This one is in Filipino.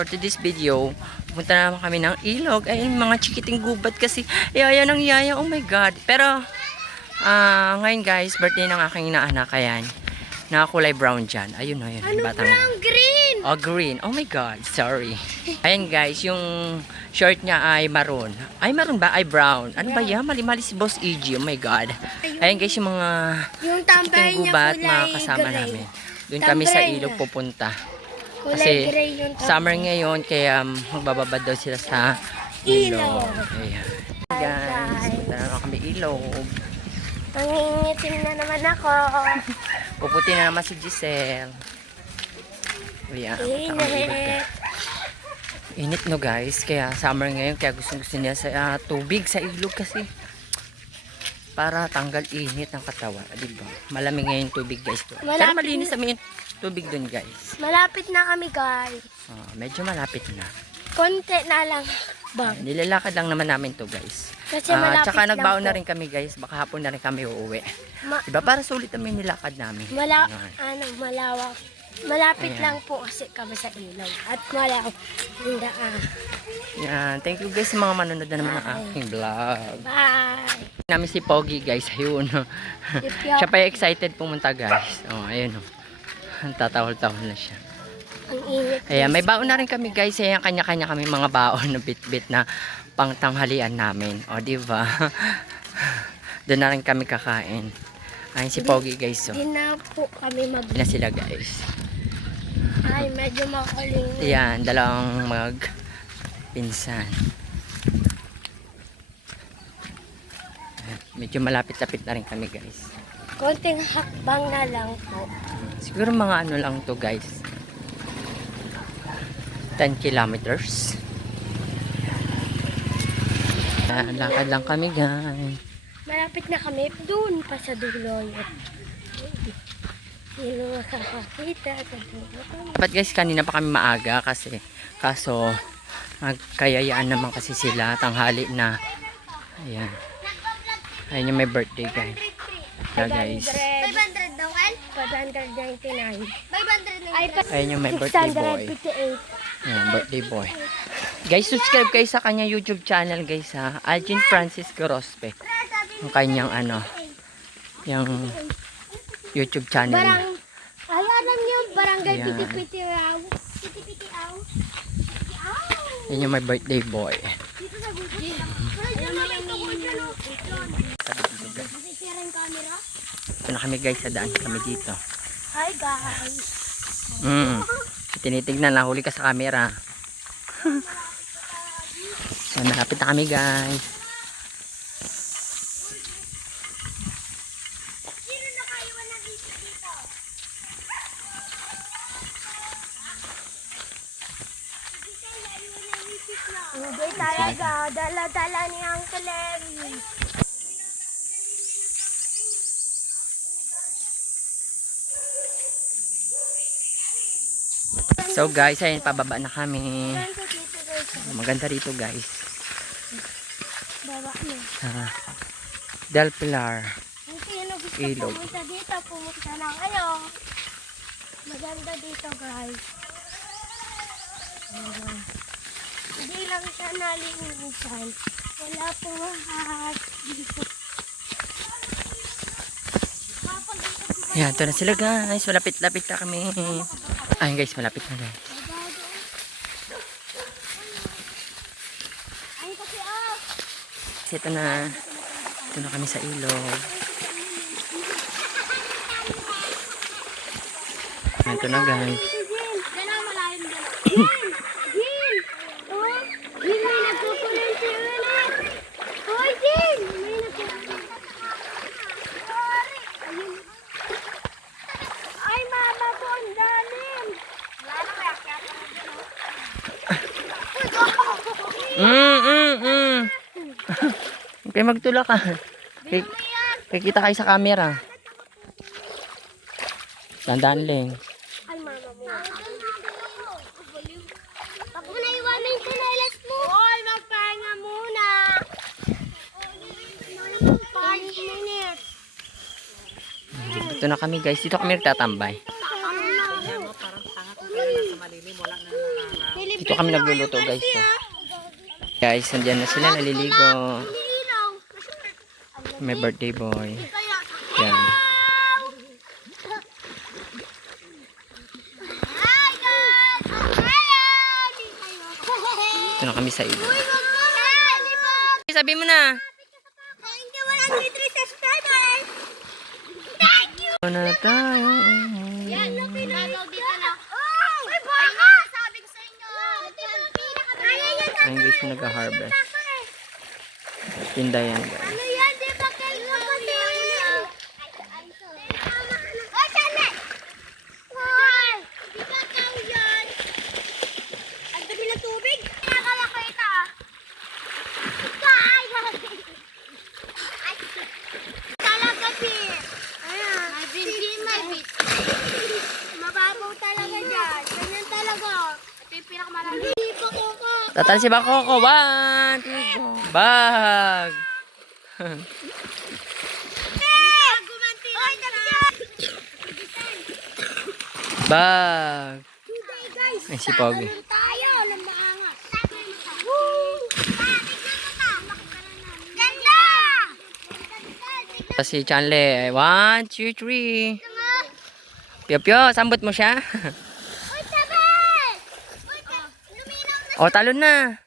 for today's video, pupunta naman kami ng ilog. Ay, mga chikiting gubat kasi. Yaya ng yaya, oh my god. Pero, ngayon guys, birthday ng aking inaanak. Ayan, nakakulay brown dyan. Ayun, ayun. Ano Batang, brown? Green! oh, green. Oh my god, sorry. Ayan guys, yung short niya ay maroon. Ay, maroon ba? Ay, brown. Ano ba yan? Mali-mali si Boss EG. Oh my god. Ayan guys, yung mga Yung tambay chikiting niya gubat, kulay mga kasama gray. namin. Doon kami sa Tambay ilog niya. pupunta. Kulay Kasi gray yung tambay. summer ngayon, kaya magbababad daw sila sa ilog. Ilog. Ayan. Hi, Guys, punta na kami ilog. Nangingitim na naman ako. Puputi na naman si Giselle. Ayan, punta kami ilog. Init. Init no guys, kaya summer ngayon, kaya gusto niya sa tubig, sa ilog kasi. Para tanggal init ng katawan, diba? Malamig ngayon tubig guys. Pero malinis naman yung tubig dun guys. Malapit na kami guys. Medyo malapit na. Konti na lang. Bang. Nilalakad lang naman namin to guys. Kasi malapit Tsaka lang nagbaon po. na rin kami guys. Baka hapon na rin kami uuwi. Ma- Diba? Para sulit naman yung nilakad namin. Ganun. malawak. Malapit Ayan. lang po kasi kami sa ilog. At malawak yung daan. Yan. Thank you guys sa mga manonood na naman ng aking vlog. Bye! Namin si Pogi guys. Ayun. If you Siya pa yung excited pumunta guys. Oh, ayun. Tatawal-tawal na siya. ang init. Ayan, may baon na rin kami guys. Ayan, kanya-kanya kami mga baon na bit-bit na pangtanghalian namin. O, diba? Doon na rin kami kakain. Ayun si Pogi guys. So. Hindi na po kami Na sila guys. Ay, medyo makuling. Ayan, dalawang pinsan. Ayan, medyo malapit-lapit na rin kami guys. Konting hakbang na lang po. Siguro mga ano lang to guys. 10 kilometers. Ayan, lakad lang kami guys. Malapit na kami. Doon pa sa dulo yun. Sino makakakita sa dulo kami. Dapat guys, kanina pa kami maaga kasi kaso nagkayayaan naman kasi sila tanghali na. Ayan. Ayan yung may birthday guys. Yeah, guys. 500 daw, Al? 599. 500 Ayan yung may birthday boy. 658. Ayan, birthday boy. Guys, subscribe kayo sa kanya YouTube channel guys ha. Algin Francisco Rospe. Yung kanyang ano, yung YouTube channel niya. Ay, alam niyo, barangay Ayan. Piti-Piti Raw. Piti-Piti Aw. Yan yung may birthday boy. Dito sa Gucci. Alam mo yung Sabi dito guys. masisira yung camera? Ito na kami guys, sa daan kami dito. Hi, guys. Tinitignan, nahuli ka sa camera. So, malapit na kami guys. Sino nakaiwan ng isip dito? Hindi talaga. Dala-dala ni Uncle Larry. So guys, ayun, pababa na kami. Saan ko dito guys? Maganda rito guys. Baba na. Sa Del Pilar. Kung sino gusto Ilog. pumunta dito, pumunta na kayo. Maganda dito guys. Hindi lang siya nalinisan. Wala pong lahat dito. Ayan, ito na sila guys. Malapit-lapit na kami. Ayun guys, malapit na guys. Ay, kasi ah! Kasi ito na. Ito na kami sa ilog. Ayan, ito na guys. Jin! Diyan ang malalim dyan. Jin! Jin! Oh! Jin, may nagkukulansi ulit! Hoy, Jin! May nagkukulansi. Ayun. Ay, mama ko, ang dalim! Wala na, kaya kaya ka mo dyan, Okay, magtula ka. Kikita kayo sa camera. Tandaan lang. Ay, mama mo. Pag mo naiwanan yung kanilas mo. Hoy, magpahinga muna. 5 minutes. Dito na kami guys. Dito kami nagtatambay. Dito Dito kami nagluluto guys. So. Guys, nandiyan na sila naliligo. May birthday boy. Yan. Ito na kami sa ilo. Sabi mo na. Ano na tayo? Yan, napinagaw dito na. Ay, baka! Sabi ko sa inyo. Ayun guys, yung nag-harvest. Tinda yan guys. Ano yan? Di ba kayo kasi? Ay, sana! Hoy! Di ba kayo yan? Ang dami ng tubig? Pinagawa ko ito ah. Ay! Talaga si... May bintin, may bintin. Mababaw talaga dyan. Ganyan talaga. Ito yung pinakamarami. Hindi pa ko ko. Tatal si Bakoko. 1, 2, go. Bag. Bag. Ay, si Pogi. Tayo, lambaangat. Ganda! Si Chanle. 1, 2, 3. Pio Pio, sambot mo siya. Uy, sabay! Uy, luminaw na. O, talon na.